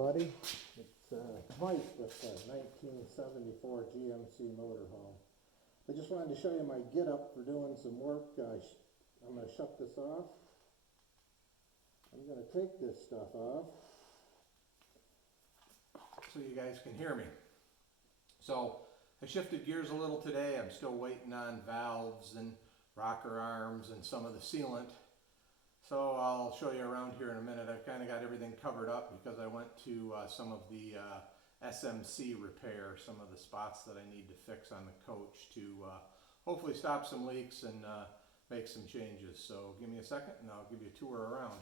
everybody. It's Mike with the 1974 GMC Motorhome. I just wanted to show you my get-up for doing some work. I'm going to shut this off. I'm going to take this stuff off so you guys can hear me. So I shifted gears a little today. I'm still waiting on valves and rocker arms and some of the sealant. So I'll show you around here in a minute. I've kind of got everything covered up because I went to some of the SMC repair, some of the spots that I need to fix on the coach to hopefully stop some leaks and make some changes. So give me a second and I'll give you a tour around.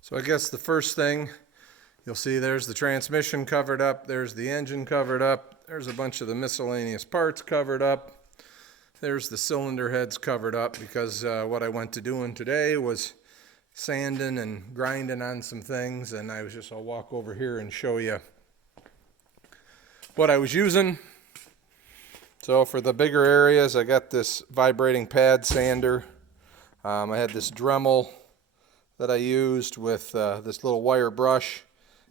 So I guess the first thing you'll see, there's the transmission covered up, there's the engine covered up, there's a bunch of the miscellaneous parts covered up. There's the cylinder heads covered up because what I went to doing today was sanding and grinding on some things, and I'll walk over here and show you what I was using. So for the bigger areas, I got this vibrating pad sander. I had this Dremel that I used with this little wire brush,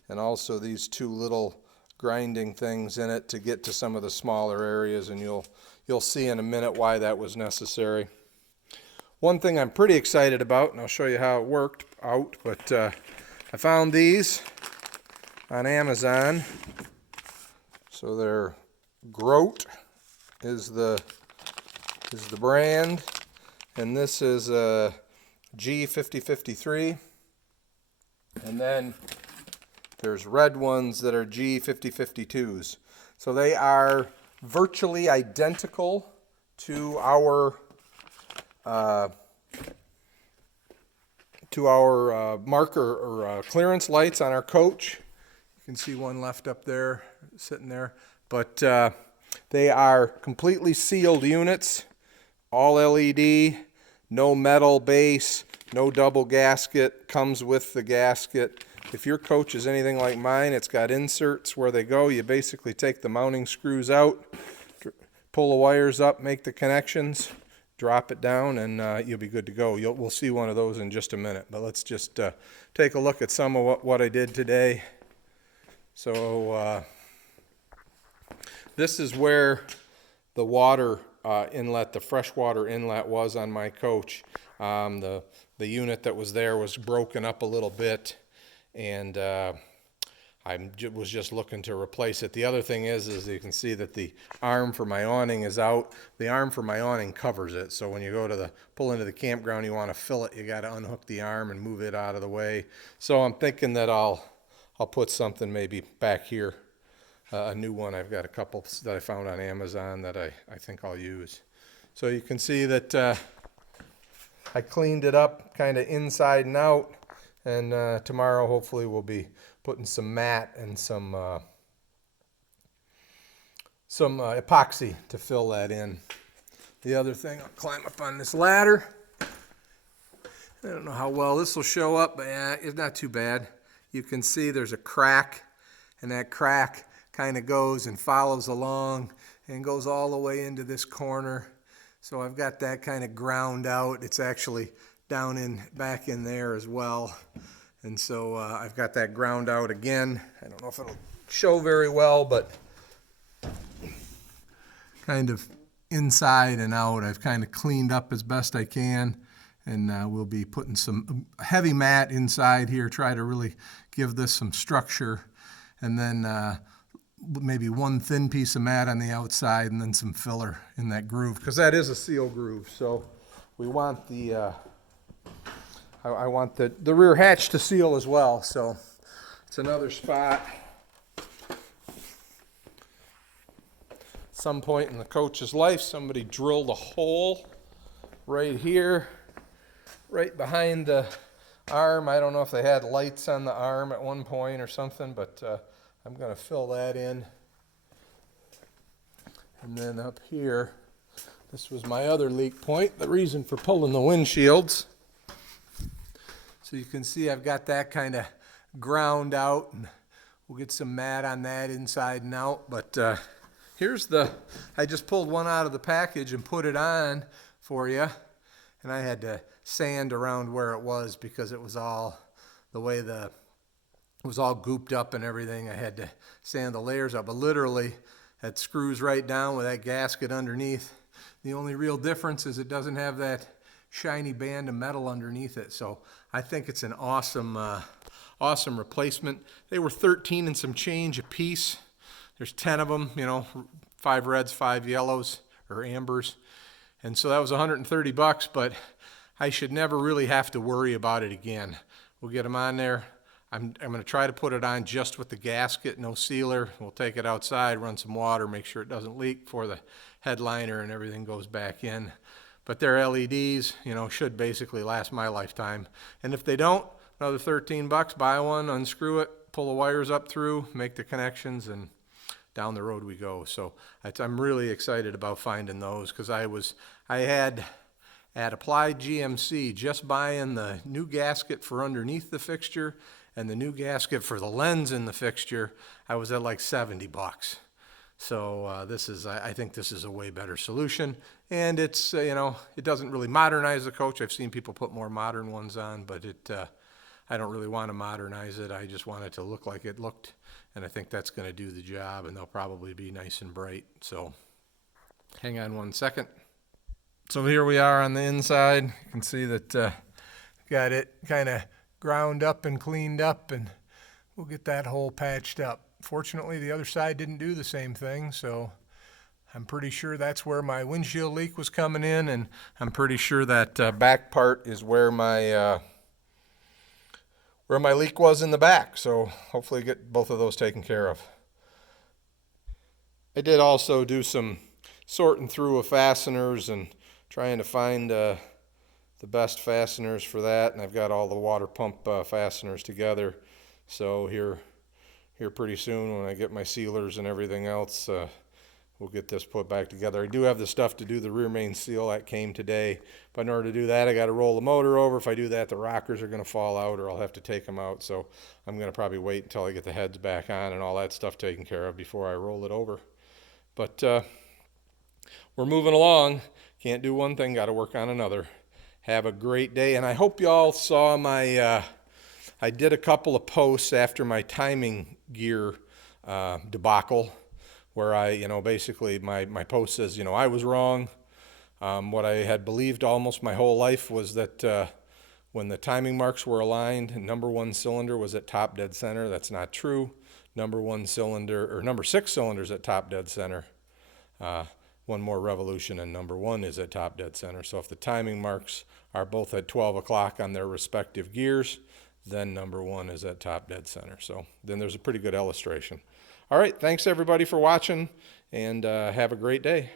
and also these two little grinding things in it to get to some of the smaller areas, and you'll see in a minute why that was necessary. One thing I'm pretty excited about, and I'll show you how it worked out, but I found these on Amazon. So they're Grote is the brand, and this is a G5053, and then there's red ones that are G5052s. So they are virtually identical to our marker or clearance lights on our coach. You can see one left up there, sitting there. But they are completely sealed units, all LED, no metal base, no double gasket, comes with the gasket. If your coach is anything like mine, it's got inserts where they go. You basically take the mounting screws out, pull the wires up, make the connections, drop it down, and you'll be good to go. We'll see one of those in just a minute. But let's just take a look at some of what I did today. So this is where the water inlet, the freshwater inlet was on my coach. The unit that was there was broken up a little bit, and I was just looking to replace it. The other thing is you can see that the arm for my awning is out. The arm for my awning covers it, so when you go to pull into the campground, you want to fill it, you got to unhook the arm and move it out of the way. So I'm thinking that I'll put something maybe back here, a new one. I've got a couple that I found on Amazon that I think I'll use. So you can see that I cleaned it up kind of inside and out. And tomorrow, hopefully, we'll be putting some mat and some epoxy to fill that in. The other thing, I'll climb up on this ladder. I don't know how well this will show up, but yeah, it's not too bad. You can see there's a crack, and that crack kind of goes and follows along and goes all the way into this corner. So I've got that kind of ground out. It's actually back in there as well, and so I've got that ground out again. I don't know if it'll show very well, but kind of inside and out I've kind of cleaned up as best I can, and we'll be putting some heavy mat inside here, try to really give this some structure, and then maybe one thin piece of mat on the outside and then some filler in that groove, because that is a seal groove. So we want I want the rear hatch to seal as well, so it's another spot. Some point in the coach's life, somebody drilled a hole right here, right behind the arm. I don't know if they had lights on the arm at one point or something, but I'm going to fill that in. And then up here, this was my other leak point, the reason for pulling the windshields. So you can see I've got that kind of ground out, and we'll get some mat on that inside and out. But here's I just pulled one out of the package and put it on for you. and I had to sand around where it was because it was all the way it was all gooped up and everything. I had to sand the layers up, but literally it screws right down with that gasket underneath. The only real difference is it doesn't have that shiny band of metal underneath it. So I think it's an awesome awesome replacement. They were 13 and some change a piece. There's 10 of them, you know, 5 reds, 5 yellows or ambers. And so that was $130, but I should never really have to worry about it again. We'll get them on there. I'm going to try to put it on just with the gasket, no sealer. We'll take it outside, run some water, make sure it doesn't leak before the headliner and everything goes back in. But their LEDs, you know, should basically last my lifetime. And if they don't, another $13, buy one, unscrew it, pull the wires up through, make the connections, and down the road we go. So I'm really excited about finding those, because I had at Applied GMC just buying the new gasket for underneath the fixture and the new gasket for the lens in the fixture. I was at like $70. So I think this is a way better solution, and it's you know, it doesn't really modernize the coach. I've seen people put more modern ones on, but I don't really want to modernize it. I just want it to look like it looked, and I think that's going to do the job, and they'll probably be nice and bright. So hang on one second. So here we are on the inside. You can see that got it kind of ground up and cleaned up, and we'll get that hole patched up. Fortunately, the other side didn't do the same thing, so I'm pretty sure that's where my windshield leak was coming in, and I'm pretty sure that back part is where my leak was in the back. So hopefully get both of those taken care of. I did also do some sorting through of fasteners and trying to find the best fasteners for that, and I've got all the water pump fasteners together. So here pretty soon, when I get my sealers and everything else, we'll get this put back together. I do have the stuff to do the rear main seal that came today, but in order to do that, I got to roll the motor over. If I do that, the rockers are going to fall out, or I'll have to take them out. So I'm going to probably wait until I get the heads back on and all that stuff taken care of before I roll it over. But we're moving along. Can't do one thing, got to work on another. Have a great day, and I hope you all saw my I did a couple of posts after my timing gear debacle, where I, you know, basically my post says, you know, I was wrong. What I had believed almost my whole life was that when the timing marks were aligned, number 1 cylinder was at top dead center. That's not true. Number 6 cylinders at top dead center. One more revolution and number 1 is at top dead center. So if the timing marks are both at 12 o'clock on their respective gears, then number 1 is at top dead center. So then there's a pretty good illustration. All right, thanks everybody for watching, and have a great day.